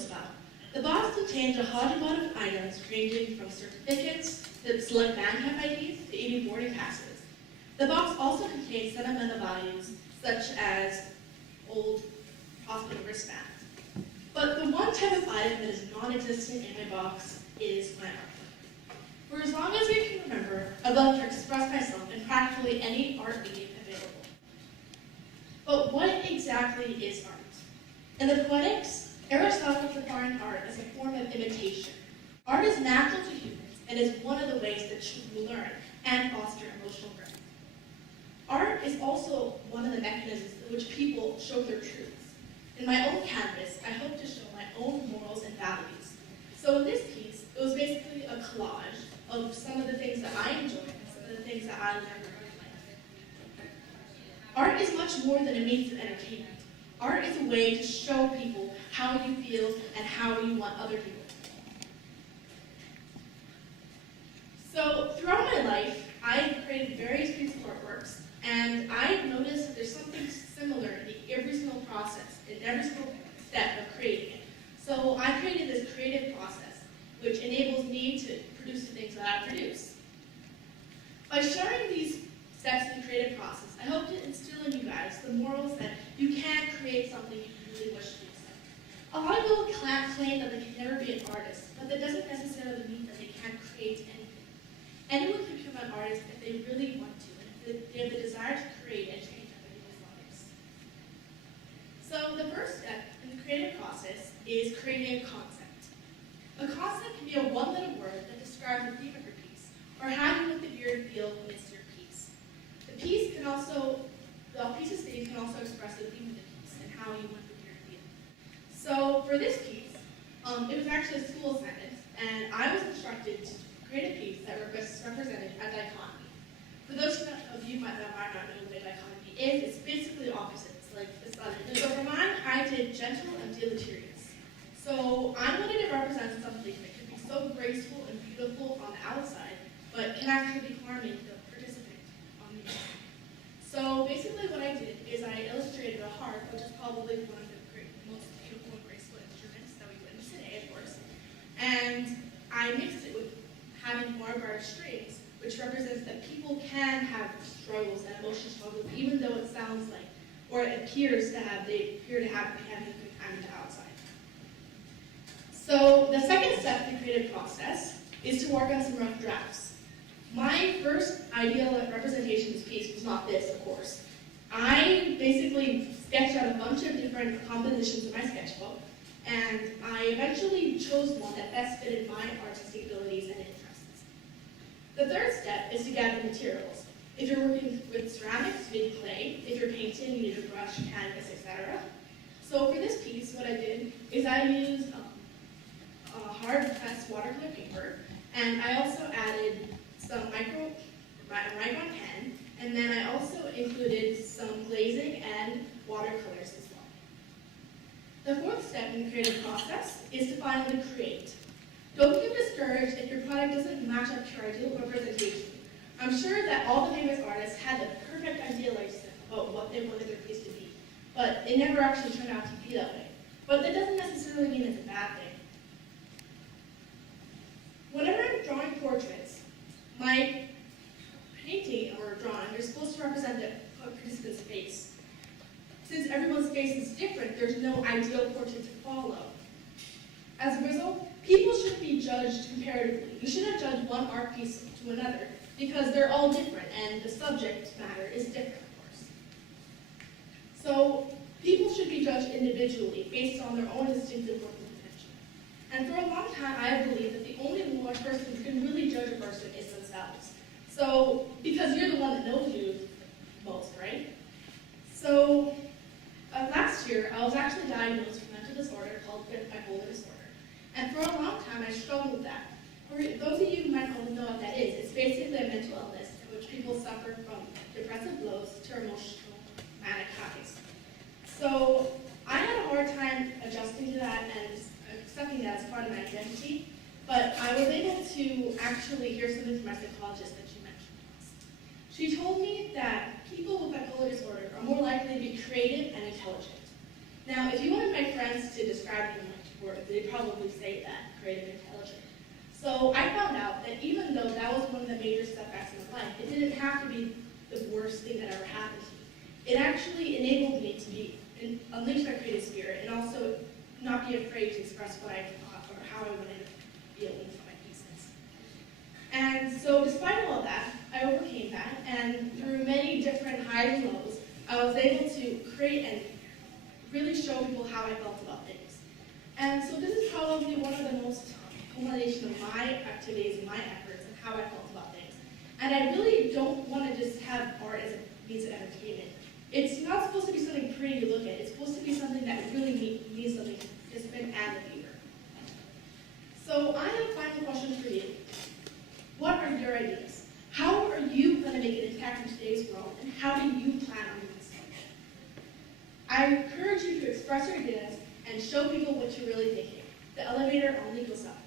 knows about. The box contains a hodgepodge of items ranging from certificates to select bandcamp IDs to even boarding passes. The box also contains sentimental values such as old hospital wristbands. But the one type of item that is non-existent in my box is my art. For as long as I can remember, I've loved to express myself in practically any art medium available. But what exactly is art? In the Poetics, Aristotle defined art as a form of imitation. Art is natural to humans and is one of the ways that children learn and foster emotional growth. Art is also one of the mechanisms in which people show their truths. In my own canvas, I hope to show my own morals and values. So in this piece, it was basically a collage of some of the things that I enjoy and some of the things that I learned in my life. Art is much more than a means of entertainment. Art is a way to show people how you feel and how you want other people to feel. So throughout my life, I've created various pieces of artworks, and I've noticed that there's something similar in every single process, in every single step of creating it. So I created this creative process, which enables me to produce the things that I produce. By sharing these steps in the creative process, I hope to instill in you guys the morals that you can create something you really wish to do. A lot of people claim that they can never be an artist, but that doesn't necessarily mean that they can't create anything. Anyone can become an artist if they really want to, and if they have the desire to create and change other people's lives. So the first step in the creative process is creating a concept. A concept can be a one-letter word that describes the theme of your piece, or how you want the viewer to feel when it's your piece. The piece can also, the piece's theme can also express the theme of the piece and how you want the viewer to feel. So for this piece, it was actually a school assignment, and I was instructed to create a piece that represented a dichotomy. For those of you that might not know what a dichotomy is, it's basically opposites, like the sun. And so for mine, I did gentle and deleterious. So I wanted to represent something that could be so graceful and beautiful on the outside, but can actually be harming the participant on the inside. So basically what I did is I illustrated a harp, which is probably one of the most beautiful and graceful instruments that we witness today, of course. And I mixed it with having barred strings, which represents that people can have struggles and emotional struggles, even though it sounds like, or it appears to have, they appear to have having a good time on the outside. So the second step in the creative process is to work on some rough drafts. My first ideal representation of this piece was not this, of course. I basically sketched out a bunch of different compositions in my sketchbook, and I eventually chose one that best fitted my artistic abilities and interests. The third step is to gather materials. If you're working with ceramics, you need clay. If you're painting, you need a brush, canvas, etc. So for this piece, what I did is I used a hard-pressed watercolor paper, and I also added some micron pen, and then I also included some glazing and watercolors as well. The fourth step in the creative process is to finally create. Don't get discouraged if your product doesn't match up to your ideal representation. I'm sure that all the famous artists had the perfect idealization about what they wanted their piece to be, but it never actually turned out to be that way. But that doesn't necessarily mean it's a bad thing. Whenever I'm drawing portraits, my painting or drawing is supposed to represent the participant's face. Since everyone's face is different, there's no ideal portrait to follow. As a result, people shouldn't be judged comparatively. You shouldn't judge one art piece to another because they're all different and the subject matter is different, of course. So people should be judged individually based on their own distinctive work and potential. And for a long time, I have believed that the only one person who can really judge a person is themselves. So, because you're the one that knows you most, right? So, last year, I was actually diagnosed with a mental disorder called bipolar disorder. And for a long time, I struggled with that. For those of you who might not know what that is, it's basically a mental illness in which people suffer from depressive lows to emotional manic highs. So I had a hard time adjusting to that and accepting that as part of my identity, but I was able to actually hear something from my psychologist that she mentioned. She told me that people with bipolar disorder are more likely to be creative and intelligent. Now, if you wanted my friends to describe me, or they probably say that, creative intelligent. So I found out that even though that was one of the major setbacks in my life, it didn't have to be the worst thing that ever happened to me. It actually enabled me to unleash my creative spirit and also not be afraid to express what I thought or how I wanted to be able to for my pieces. And so despite all of that, I overcame that, and through many different highs and lows, I was able to create and really show people how I felt about things. And so this is probably one of the most culmination of my activities and my efforts and how I felt about things. And I really don't want to just have art as a means of entertainment. It's not supposed to be something pretty to look at. It's supposed to be something that really means something to the participant and the viewer. So I have a final question for you. What are your ideas? How are you going to make an impact in today's world, and how do you plan on doing so? I encourage you to express your ideas and show people what you're really thinking. The elevator only goes up.